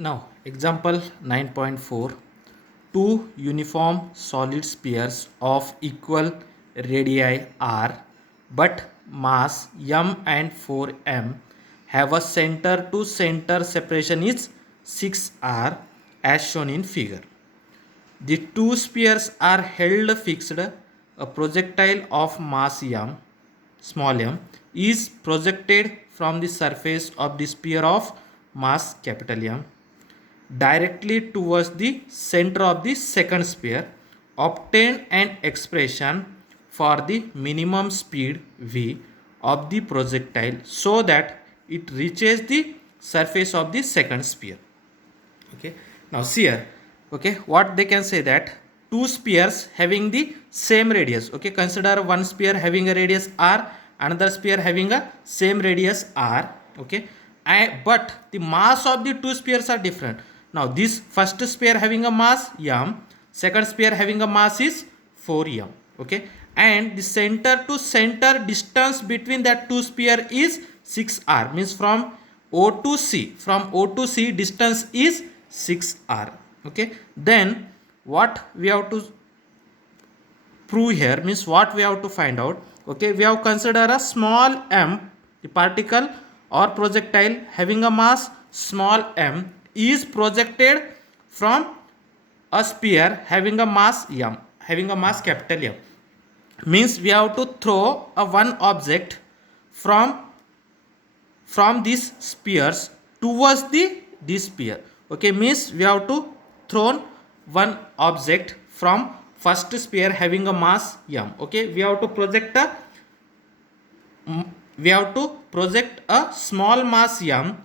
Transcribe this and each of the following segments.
Now, example 9.4. Two uniform solid spheres of equal radii r but mass m and 4m have a center to center separation is 6r as shown in figure. The two spheres are held fixed. A projectile of mass m, small m, is projected from the surface of the sphere of mass capital M directly towards the center of the second sphere. Obtain an expression for the minimum speed v of the projectile so that it reaches the surface of the second sphere. Okay, now see here, okay, what they can say that two spheres having the same radius. Okay, consider one sphere having a radius r, another sphere having a same radius r. Okay, but the mass of the two spheres are different. Now this first sphere having a mass m, second sphere having a mass is 4m. Okay, and the center to center distance between that two sphere is 6r, means from O to C, distance is 6r. Okay, then what we have to prove here, means what we have to find out. Okay, we have considered a small m, the particle or projectile having a mass small m is projected from a sphere having a mass m, having a mass capital M. Means we have to throw a one object from these spheres towards this sphere. Okay, means we have to throw one object from first sphere having a mass m. Okay, we have to project a small mass m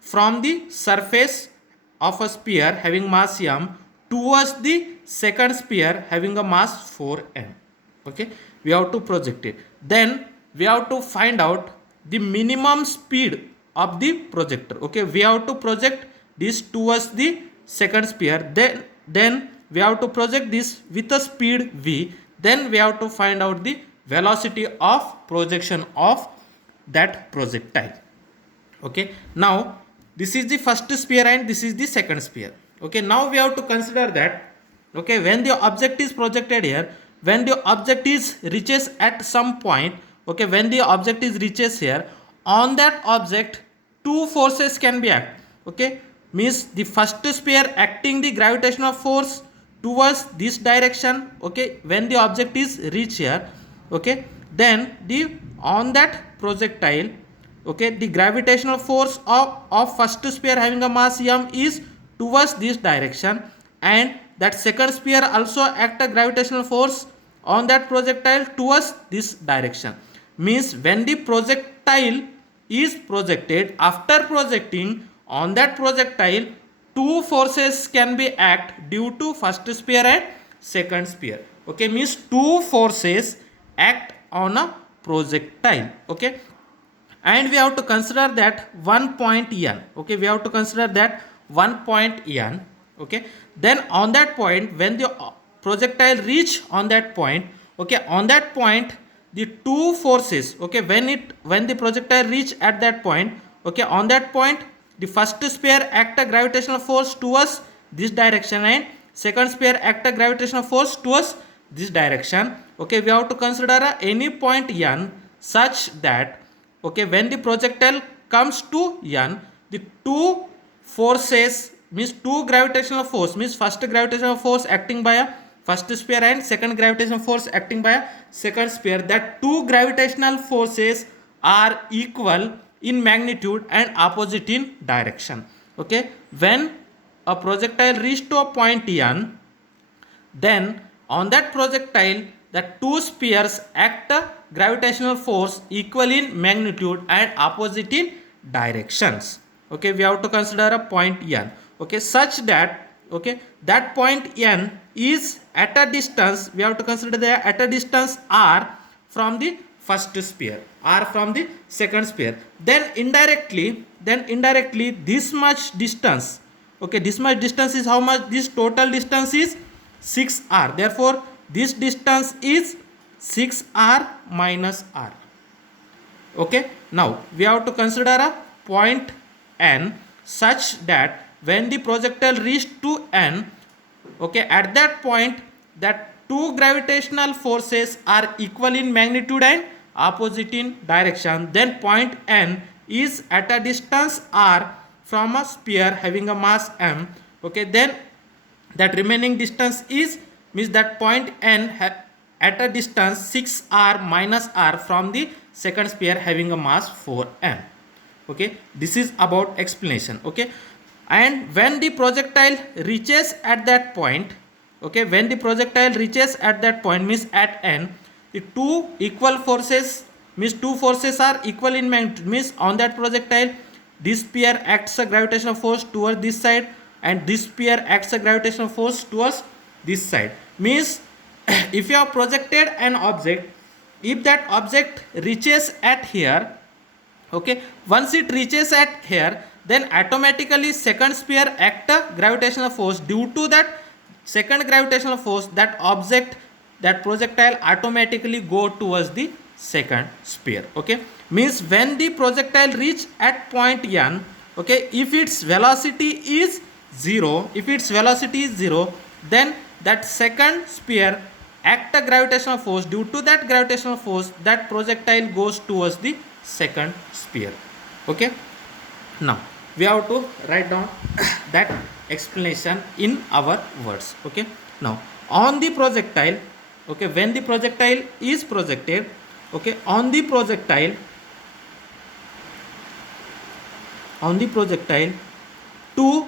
from the surface of a sphere having mass m towards the second sphere having a mass 4m. Okay, we have to project it. Then we have to find out the minimum speed of the projector. Okay, we have to project this towards the second sphere. Then we have to project this with a speed v. Then we have to find out the velocity of projection of that projectile. Okay, now this is the first sphere and this is the second sphere. Okay, now we have to consider that, okay, when the object is projected here, when the object is reaches at some point, okay, when the object is reaches here, on that object two forces can be act. Okay, means the first sphere acting the gravitational force towards this direction. Okay, when the object is reach here, okay, then the on that projectile, okay, the gravitational force of first sphere having a mass m is towards this direction, and that second sphere also act a gravitational force on that projectile towards this direction. Means when the projectile is projected, after projecting on that projectile, two forces can be act due to first sphere and second sphere. Okay, means two forces act on a projectile. Okay, and we have to consider that one point n. Okay, we have to consider that one point n. Okay, then on that point, when the projectile reach on that point, okay, on that point the two forces, okay, when the projectile reach at that point, okay, on that point the first sphere act a gravitational force towards this direction and second sphere act a gravitational force towards this direction. Okay, we have to consider any point n such that, okay, when the projectile comes to n, the two forces, means two gravitational force, means first gravitational force acting by a first sphere and second gravitational force acting by a second sphere, that two gravitational forces are equal in magnitude and opposite in direction. Okay, when a projectile reach to a point n, then on that projectile the two spheres act a gravitational force equal in magnitude and opposite in directions. Okay, we have to consider a point n. Okay, such that, okay, that point n is at a distance, we have to consider that at a distance r from the first sphere, r from the second sphere. Then indirectly this much distance, okay, this much distance is how much? This total distance is 6r. Therefore this distance is 6r minus r. Okay, now we have to consider a point n such that when the projectile reached to N, okay, at that point that two gravitational forces are equal in magnitude and opposite in direction, then point N is at a distance r from a sphere having a mass m. Okay, then that remaining distance is means that point N at a distance 6r minus r from the second sphere having a mass 4m. Okay, this is about explanation. Okay, and when the projectile reaches at that point, okay, when the projectile reaches at that point means at N, the two equal forces means two forces are equal in magnitude, means on that projectile this sphere acts a gravitational force towards this side and this sphere acts a gravitational force towards this side. Means if you have projected an object, if that object reaches at here, okay, once it reaches at here, then automatically second sphere act a gravitational force. Due to that second gravitational force, that object, that projectile automatically go towards the second sphere. Okay, means when the projectile reach at point N, okay, if its velocity is 0, if its velocity is 0, then that second sphere act a gravitational force. Due to that gravitational force, that projectile goes towards the second sphere. Okay, now we have to write down that explanation in our words. Okay, now on the projectile, okay, when the projectile is projected, okay, on the projectile two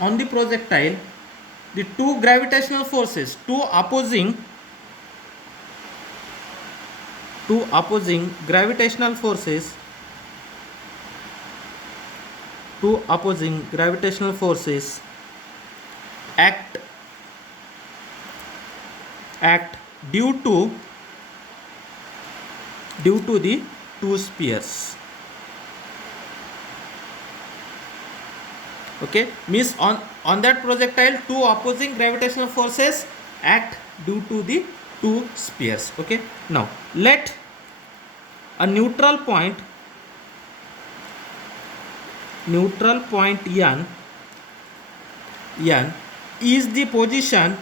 on the projectile the two gravitational forces, two opposing gravitational forces, two opposing gravitational forces act due to the two spheres. Okay, means on that projectile two opposing gravitational forces act due to the two spheres. Okay, now let a neutral point N is the position,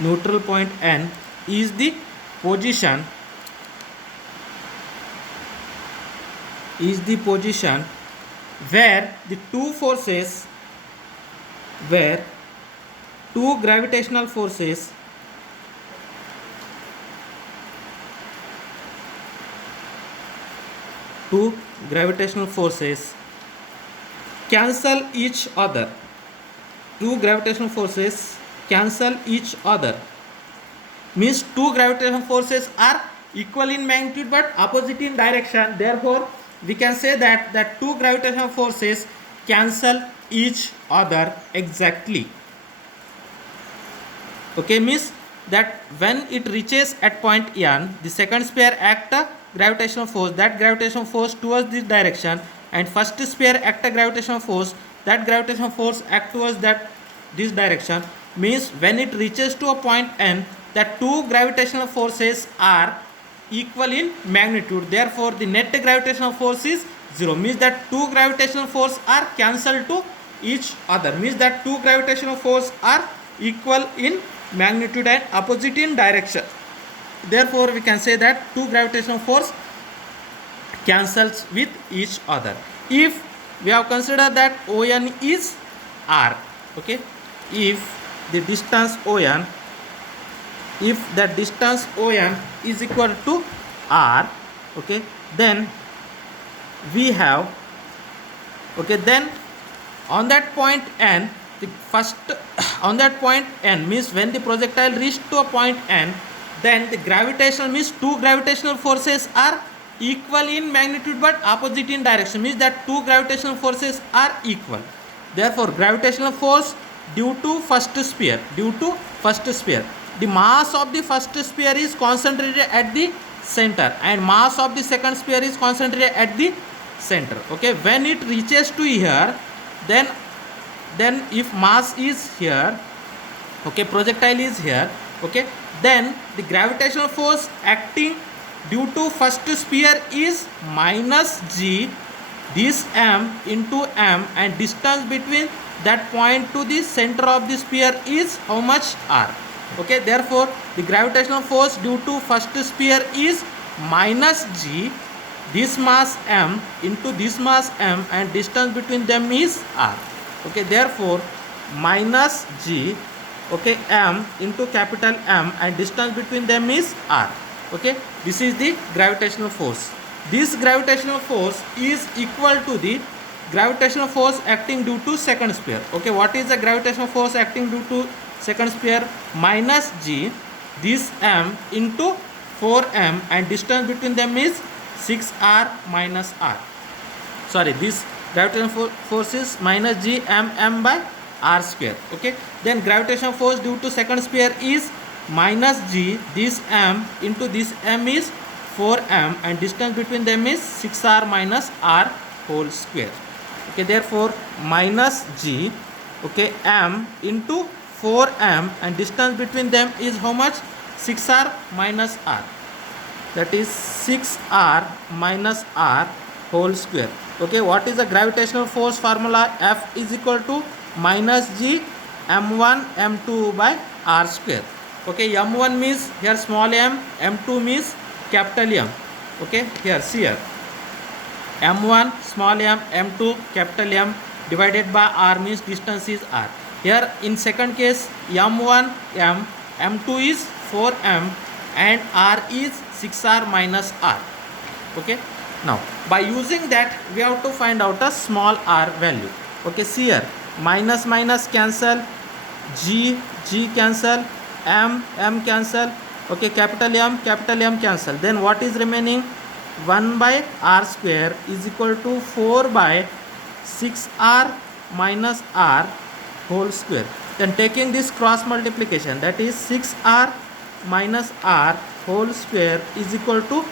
neutral point N is the position where the two forces, where two gravitational forces cancel each other. Two gravitational forces cancel each other, means two gravitational forces are equal in magnitude but opposite in direction. Therefore we can say that two gravitational forces cancel each other exactly. Okay, means that when it reaches at point N, the second sphere act a gravitational force, that gravitational force towards this direction, and first sphere act a gravitational force, that gravitational force act towards this direction. Means when it reaches to a point N, that two gravitational forces are equal in magnitude. Therefore the net gravitational force is 0, means that two gravitational force are cancelled to each other, means that two gravitational force are equal in magnitude and opposite in direction. Therefore we can say that two gravitational force cancels with each other. If we have considered that ON is R, okay, if the distance ON, if that distance ON is equal to R, okay, then we have, okay, then on that point N, the first on that point N means when the projectile reached to a point N, then the gravitational means two gravitational forces are equal in magnitude but opposite in direction, means that two gravitational forces are equal. Therefore gravitational force due to first sphere, the mass of the first sphere is concentrated at the center and mass of the second sphere is concentrated at the center. Okay, when it reaches to here, then if mass is here, okay, projectile is here, okay, then the gravitational force acting due to first sphere is minus g this m into m, and distance between that point to the center of the sphere is how much? r. Okay, therefore the gravitational force due to first sphere is minus g, this mass m into this mass m, and distance between them is r. Okay, therefore minus g, okay, m into capital M, and distance between them is r. Okay, this is the gravitational force. This gravitational force is equal to the gravitational force acting due to second sphere. Okay, what is the gravitational force acting due to second sphere? Minus g, this m into 4m, and distance between them is 6r minus r. Sorry, this gravitational force is minus g m by r square. Okay, then gravitational force due to second sphere is minus g, this m into this m is 4m, and distance between them is 6r minus r whole square. Okay, therefore minus g, okay, m into 4m, and distance between them is how much? 6r minus r, that is 6r minus r whole square. Okay, what is the gravitational force formula? F is equal to minus g m1 m2 by r square. Okay, m1 means here small m, m2 means capital M. Okay, here see here m1 small m, m2 capital M divided by r means distance is r. Here in second case m1 m, m2 is 4m, and r is 6r minus r. Okay, now by using that we have to find out a small r value. Okay, see here minus minus cancel, g cancel, m cancel. Okay, capital M cancel. Then what is remaining? 1 by r square is equal to 4 by 6r minus r whole square. Then taking this cross multiplication, that is 6r minus r whole square is equal to,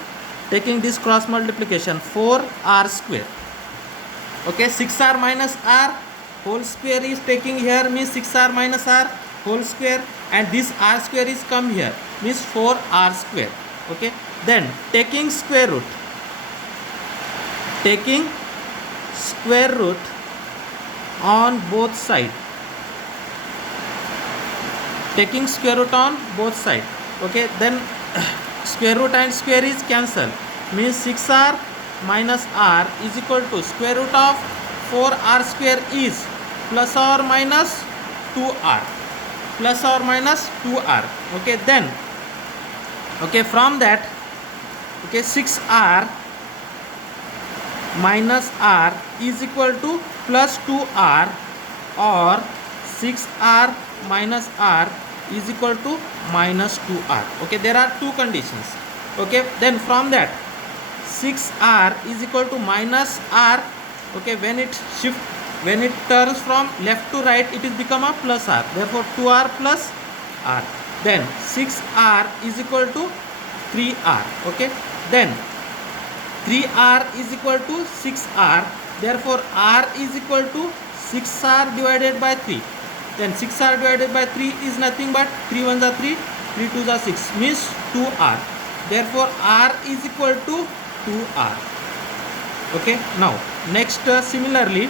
taking this cross multiplication, 4r square. Okay, 6r minus r whole square is taking here means 6r minus r whole square, and this r square is come here means 4r square. Okay, then taking square root on both side, taking square root on both side. Okay, then square root and square is cancel, means 6r minus r is equal to square root of 4r square is plus or minus 2r, plus or minus 2r. Okay, then okay, from that, okay, 6r minus r is equal to plus 2r, or 6r minus r is equal to minus 2r. Okay, there are two conditions. Okay, then from that 6r is equal to minus r. Okay, when it turns from left to right, it is become a plus r, therefore 2r plus r. Then 6r is equal to 3r. Okay, then 3r is equal to 6r, therefore r is equal to 6r divided by 3. Then 6r divided by 3 is nothing but 3 1s are 3, 3 2s are 6, means 2r. Therefore r is equal to 2r. Okay, now next similarly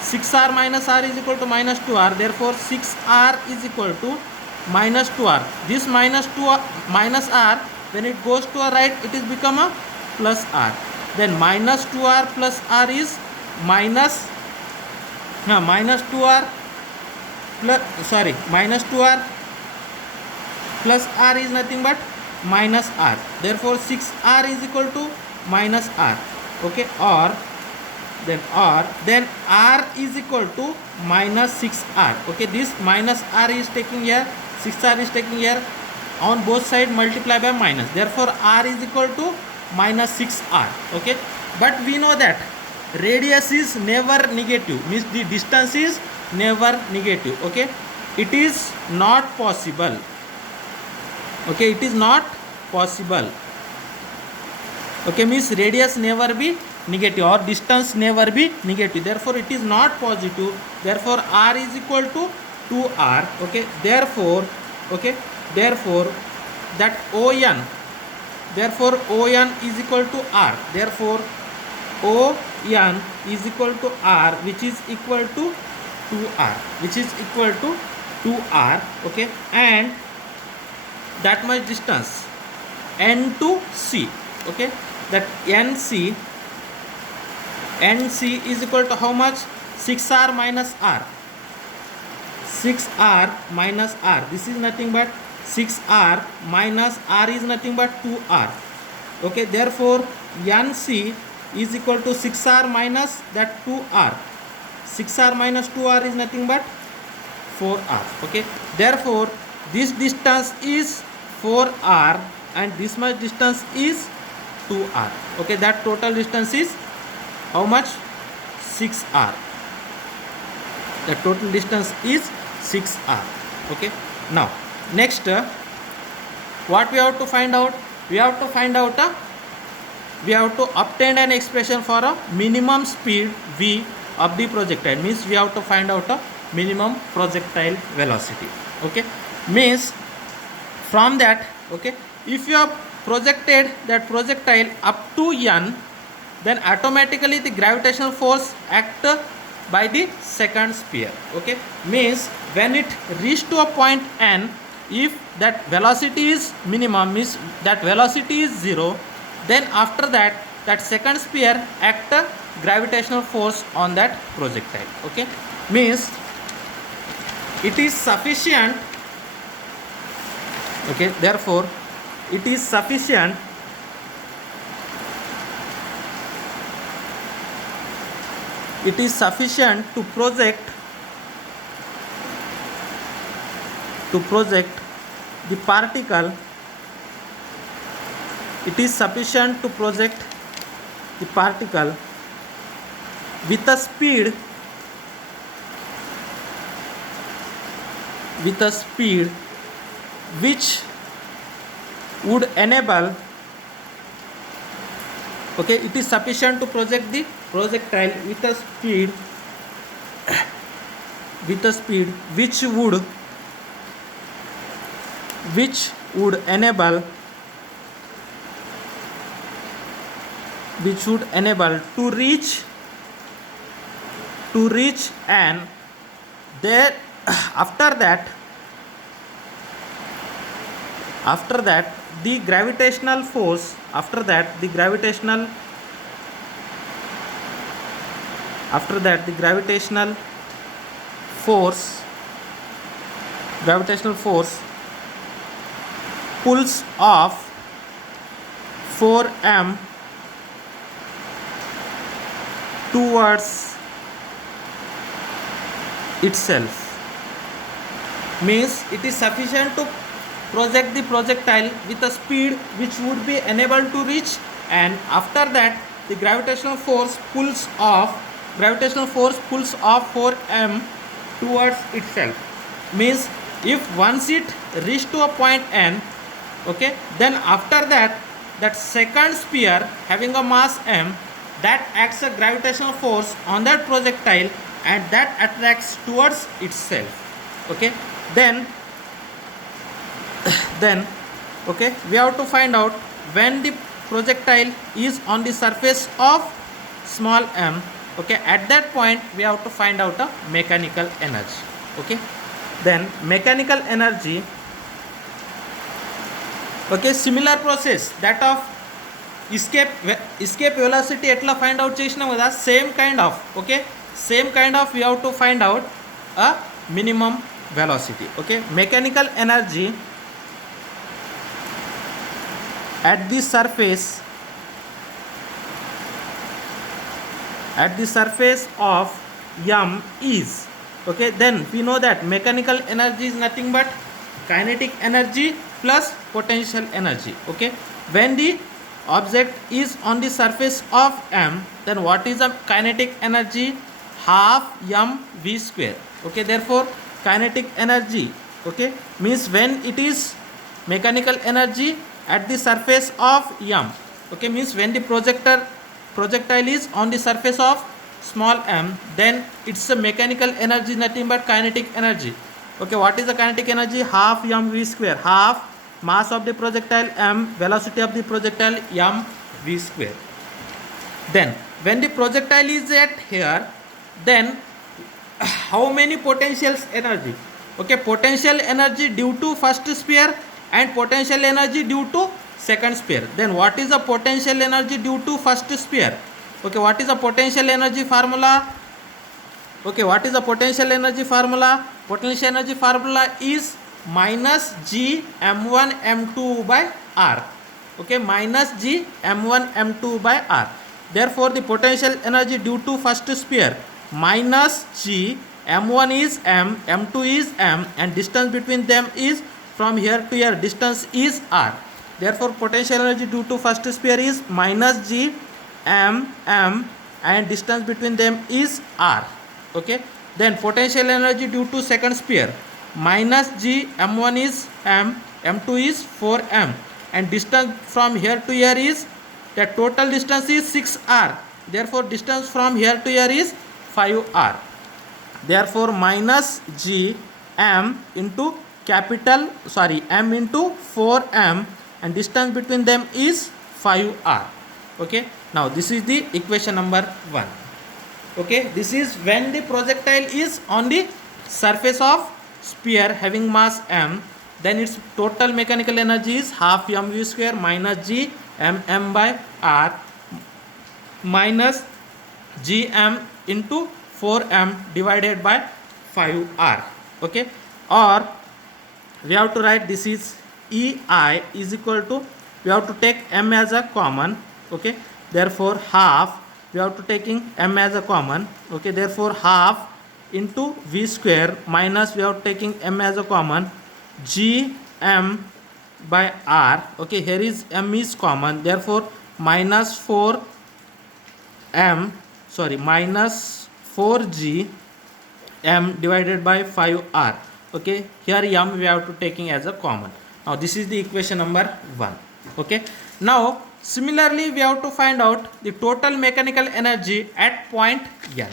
6r minus r is equal to minus 2r, therefore 6r is equal to minus 2r. This minus 2r minus r, when it goes to a right, it is become a plus r. Then minus 2r plus r is minus 2r plus, minus 2r plus r is nothing but minus r. Therefore 6r is equal to minus r. Okay, or then r is equal to minus 6r. Okay, this minus r is taking here, 6r is taking here, on both side multiply by minus, therefore r is equal to minus 6r. Okay, but we know that radius is never negative, means the distance is never negative. Okay, it is not possible. Okay, it is not possible. Okay, means radius never be negative or distance never be negative, therefore it is not positive, therefore r is equal to 2r. Okay, therefore that on is equal to r, therefore O n is equal to r, which is equal to 2r, which is equal to 2r. Okay, and that much distance n to c. Okay, that nc is equal to how much? 6r minus r. 6r minus r, this is nothing but 6r minus r is nothing but 2r. Okay, therefore nc is equal to 6r minus that 2r. 6r minus 2r is nothing but 4r. Okay, therefore this distance is 4r and this much distance is 2r. Okay, that total distance is how much? 6r. The total distance is 6r. Okay, now next what we have to find out? We have to find out we have to obtain an expression for a minimum speed v of the projectile. Means we have to find out a minimum projectile velocity. Okay, means from that, okay, if you have projected that projectile up to n, then automatically the gravitational force act by the second sphere. Okay, means when it reach to a point n, if that velocity is minimum, means that velocity is 0, then after that that second sphere act gravitational force on that projectile. Okay, means it is sufficient. Okay, therefore it is sufficient to project the particle. It is sufficient to project the particle with a speed which would enable, okay, it is sufficient to project the projectile with a speed which would enable to reach and there after that the gravitational force pulls off 4m towards itself. Means it is sufficient to project the projectile with a speed which would be enabled to reach, and after that the gravitational force pulls off 4m towards itself. Means if once it reach to a point n, okay, then after that second sphere having a mass m, that acts a gravitational force on that projectile and that attracts towards itself. Okay, then okay, we have to find out when the projectile is on the surface of small m. Okay, at that point we have to find out a mechanical energy. Okay, then mechanical energy, okay, similar process that of escape velocity etla find out chesina kada, same kind of we have to find out a minimum velocity. Okay, mechanical energy at the surface of m is, okay, then we know that mechanical energy is nothing but kinetic energy plus potential energy. Okay, when the object is on the surface of m, then what is the kinetic energy? Half mv square. Okay, therefore kinetic energy, okay, means when it is mechanical energy at the surface of m, okay, means when the projectile is on the surface of small m, then it's a mechanical energy nothing but kinetic energy. Okay, what is the kinetic energy? Half mv square, half mass of the projectile m, velocity of the projectile mv square. Then when the projectile is at here, then how many potentials energy? Okay, potential energy due to first sphere and potential energy due to second sphere. Then what is the potential energy due to first sphere? Okay, what is the potential energy formula? Okay, what is the potential energy formula? Potential energy formula is minus G m1 m2 by R. Okay, minus G m1 m2 by R. Therefore, the potential energy due to first sphere minus G m1 is m, m2 is m, and distance between them is from here to here, distance is R. Therefore, potential energy due to first sphere is minus G m, and distance between them is R. Okay, then potential energy due to second sphere minus G m1 is m, m2 is 4m, and distance from here to here is, the total distance is 6r. Therefore, distance from here to here is 5r. Therefore, minus G m into m into 4m, and distance between them is 5r. Okay, now this is the equation number 1. Okay, this is when the projectile is on the surface of sphere having mass m, then its total mechanical energy is half mv square minus g m by r minus gm into 4m divided by 5r. Okay, or we have to write this is ei is equal to, we have to take m as a common. Okay, therefore half, we have to taking m as a common. Okay, therefore half into v square minus, we have taking m as a common, g m by r. Okay, here is m is common, therefore minus 4 g m divided by 5r. Okay, here m we have to taking as a common. Now this is the equation number 1. Okay, now similarly we have to find out the total mechanical energy at point n.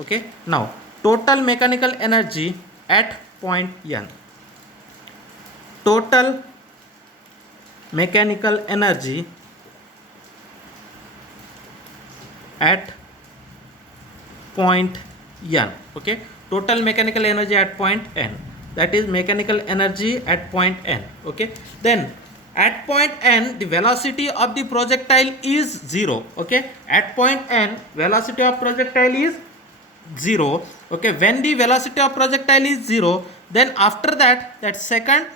Okay, now total mechanical energy at point n. Total mechanical energy at point n. Okay, total mechanical energy at point n, that is mechanical energy at point n. Okay, then at point n the velocity of the projectile is 0. Okay, at point n velocity of projectile is 0. Okay, when the velocity of projectile is 0, then after that second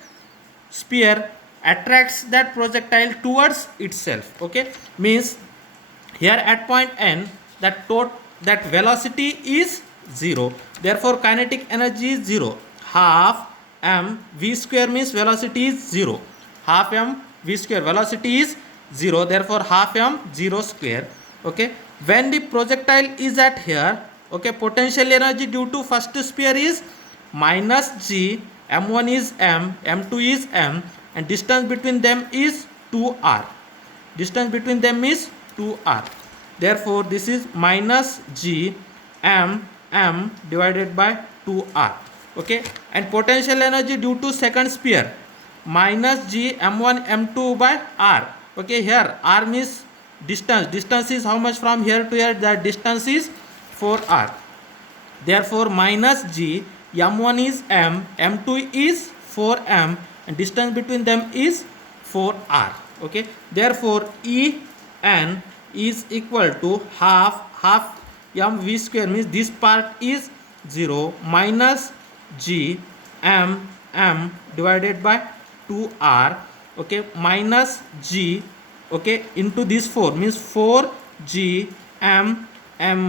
sphere attracts that projectile towards itself. Okay, means here at point n that velocity is 0, therefore kinetic energy is 0. Half m v square means velocity is 0, half m v square velocity is 0, therefore half m 0 square. Okay, when the projectile is at here, okay, potential energy due to first sphere is minus g m1 is m, m2 is m, and distance between them is 2r. Distance between them is 2r. Therefore, this is minus g m divided by 2r. Okay, and potential energy due to second sphere minus g m1 m2 by r. Okay, here r means distance. Distance is how much from here to here? That distance is 4r. Therefore, minus g m1 is m, m2 is 4m, and distance between them is 4r. Okay, therefore En is equal to half m v square means this part is 0 minus g m divided by 2r. Okay, minus g, okay, into this 4 means 4 g m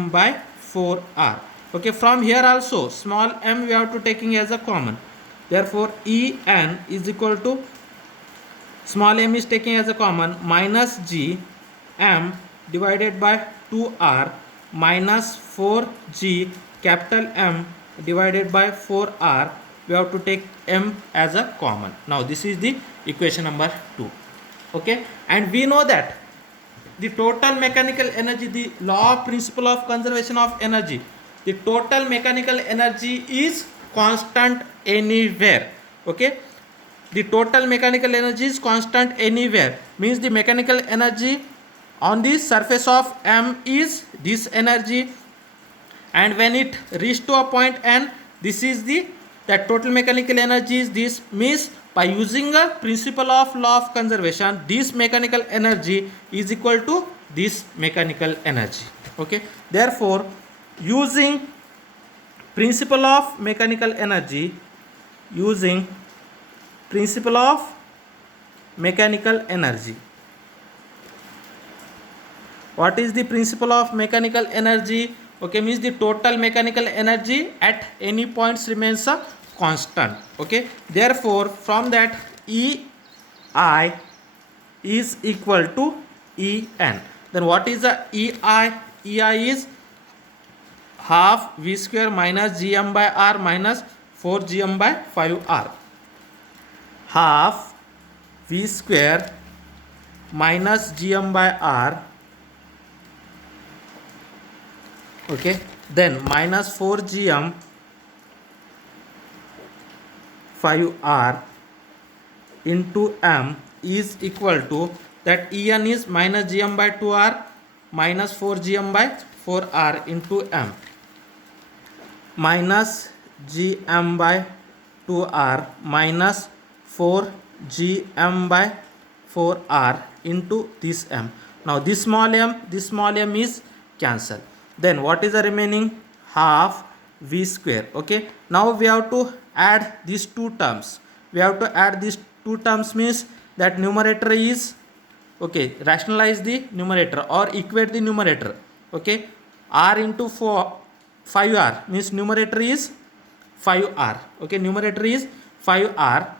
by 4r. Okay, from here also small m we have to taking as a common. Therefore En is equal to, small m is taking as a common, minus g m divided by 2r minus 4g capital M divided by 4r. We have to take m as a common. Now this is the equation number 2. Okay, and we know that the total mechanical energy, the law of principle of conservation of energy, the total mechanical energy is constant anywhere. Okay, the total mechanical energy is constant anywhere means the mechanical energy on the surface of M is this energy, and when it reached to a point N, this is the that total mechanical energy is this. Means by using a principle of law of conservation, this mechanical energy is equal to this mechanical energy. Okay, therefore using principle of mechanical energy, using principle of mechanical energy, what is the principle of mechanical energy? Okay, means the total mechanical energy at any points remains a constant. Okay, therefore from that EI is equal to En. Then what is the EI? EI is half V square minus Gm by R minus 4 Gm by 5R. Half V square minus Gm by R, okay, then minus 4 Gm 5R into M is equal to that En is minus Gm by 2R minus 4 Gm by 4R into M, minus Gm by 2R minus 4 Gm by 4R into this M. Now this small m is cancelled. Then what is the remaining? Half V square. Okay, now we have to add these two terms. We have to add these two terms, means that numerator is, okay, rationalize the numerator or equate the numerator. Okay, R into 5R means numerator is 5R. Okay, numerator is 5R.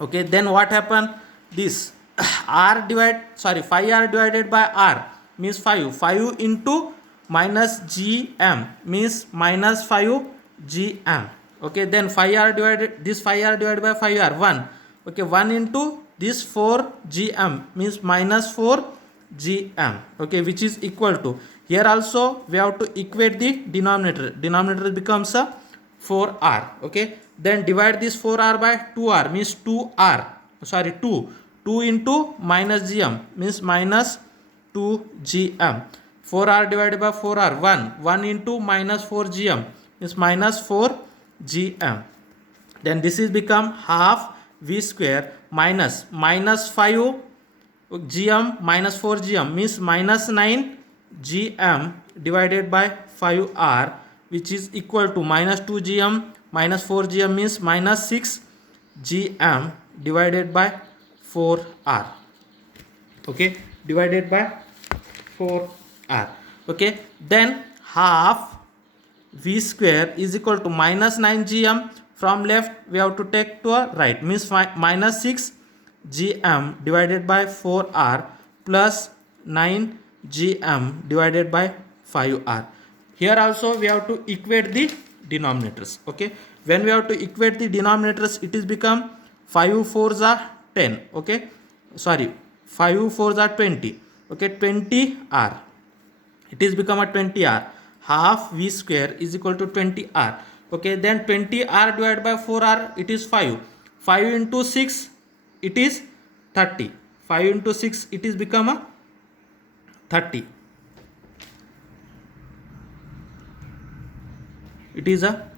Okay, then what happened? This 5R divided by R means 5 into minus Gm means minus 5 Gm. Okay, then 5R divided by 5R 1. Okay, 1 into this 4 Gm means minus 4 Gm. Okay, which is equal to, here also we have to equate the denominator becomes a 4R. Okay, then divide this 4R by 2R means 2 into minus Gm means minus 2 Gm. 4R divided by 4R 1 into minus 4 Gm means minus 4 Gm. Then this is become half V square minus 5 Gm minus 4 Gm means minus 9 Gm divided by 5R, which is equal to minus 2 Gm minus 4 Gm means minus 6 Gm divided by 4R. Okay, divided by 4R. Okay, then half V square is equal to minus 9 Gm. From left we have to take to a right, means minus 6 Gm divided by 4R plus 9 Gm divided by 5R. Here also we have to equate the denominators. Okay, when we have to equate the denominators, it is become 5 4s are 10. Okay, sorry, 5 4s are 20. Okay, 20R. It is become a 20R. Half V square is equal to 20R. Okay, then 20R divided by 4R, it is 5. 5 into 6, it is 30. 5 into 6, it is become a 30. It is a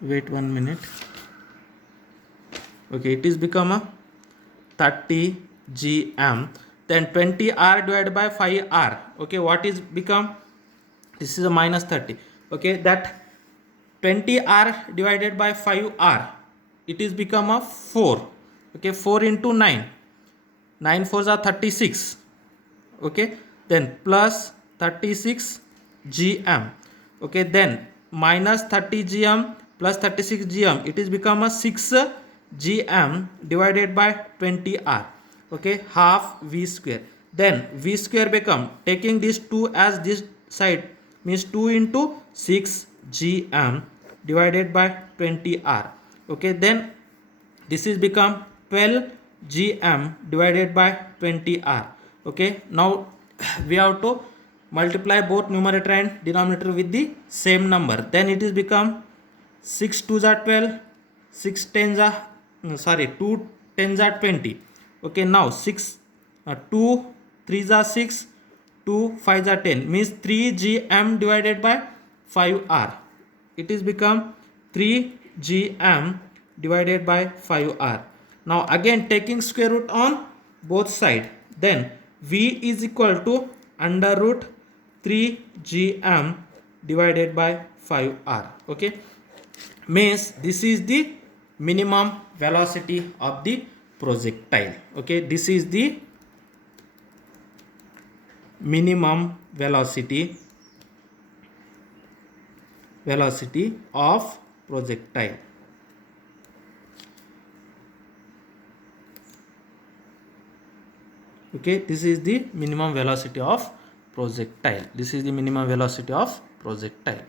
wait 1 minute. Okay, it is become a 30 Gm. Then 20R divided by 5R. Okay, what is become? This is a minus 30. Okay, that 20R divided by 5R, it is become a 4. Okay, 4 into 9. 9 4s are 36. Okay, then plus 36 Gm. Okay, then minus 30 Gm plus 36 Gm, it is become a 6 Gm divided by 20R. Okay, half V square. Then V square become, taking this 2 as this side means 2 into 6 Gm divided by 20R. Okay, then this is become 12 Gm divided by 20R. Okay, now we have to multiply both numerator and denominator with the same number, then it is become 6 2s are 12, 6 10s are 2 10s are 20. Okay, now 6 2 3s are 6, 2 5s are 10, means 3gm divided by 5r. It is become 3gm divided by 5r. Now again taking square root on both side, then v is equal to under root 3gm divided by 5r. Okay, means this is the minimum velocity of the projectile. Okay, this is the minimum velocity of projectile. Okay, this is the minimum velocity of projectile. This is the minimum velocity of projectile.